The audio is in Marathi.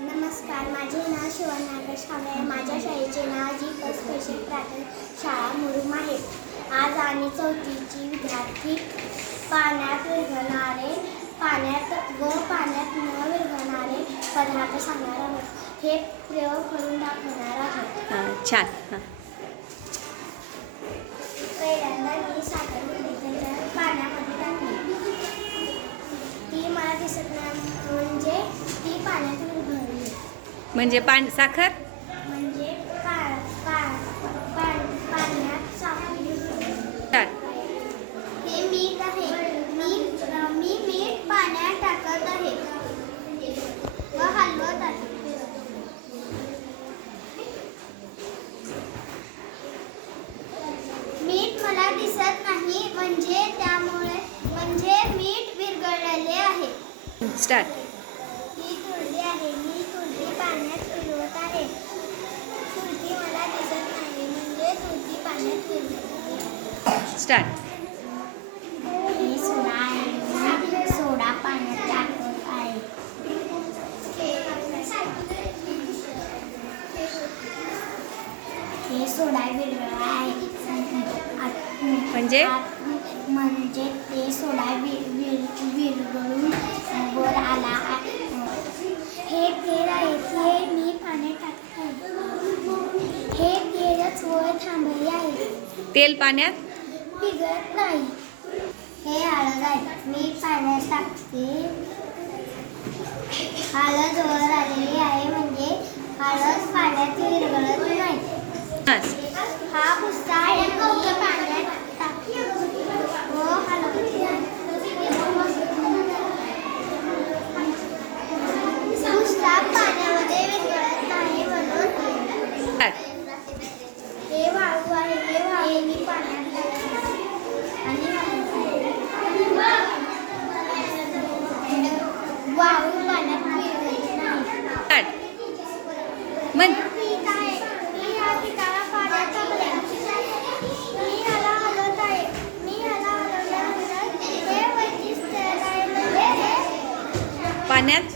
नमस्कार, माझे नाव शिवानी आकाश कांबळे आहे. माझ्या शाळेचे नाव जी प स्पेशल प्राथमिक शाळा मुरुम आहे. आज आम्ही चौथीची विद्यार्थी पाण्यात विरघळणारे पाण्यात न विरघळणारे पदार्थ सांगणार आहोत. हे प्रयोग करून दाखवणार आहोत. छान. पहिल्यांदा मी साखर विरघळलेल्या पाण्यामध्ये टाकली. ती मला दिसत नाही म्हणजे ती पाण्यात विरघळली. म्हणजे साखर म्हणजे पाण्यात साखर विरघळली. हे मीठ आहे. मी मीठ पाण्यात टाकत आहे व हलवत आहे. मीठ मला दिसत नाही म्हणजे मीठ विरघळलेले आहे. स्टार्ट. ही तुरटी आहे. मी तुरटी पाण्यात फिरवत आहे. तुरटी मला दिसत नाही म्हणजे तुरटी पाण्यात फिरवत. स्टार्ट. ही सोडा आहे. मी सोडा पाण्यात टाकत आहे. हे सोडा विरघळला आहे. म्हणजे ते सोडा विरघळून वर आला. हे तेल आहे. हे मी पाण्यात टाकत आहे. हे तेलच वर थांबले आहे. तेल पाण्यात पिघळत नाही. हे हळद आहे. मी पाण्यात टाकते. हळद वर आलेली आहे म्हणजे हळद पाण्यात विरघळत नाही. हा भुसा आहे. मी पाण्यात टाकते व हलवते. भुसा पाण्यामध्ये विरघळत नाही म्हणून. हे वाळू आहे. हे वाळू मी पाण्यात टाकते आणि वाळू पाण्यात विरघळत नाही. मन पीठ आहे. मी या पिठाला पाण्यात टाकले. मी ह्याला हलवत आहे. हे वरतीच तेल आहे म्हणजे पाण्यात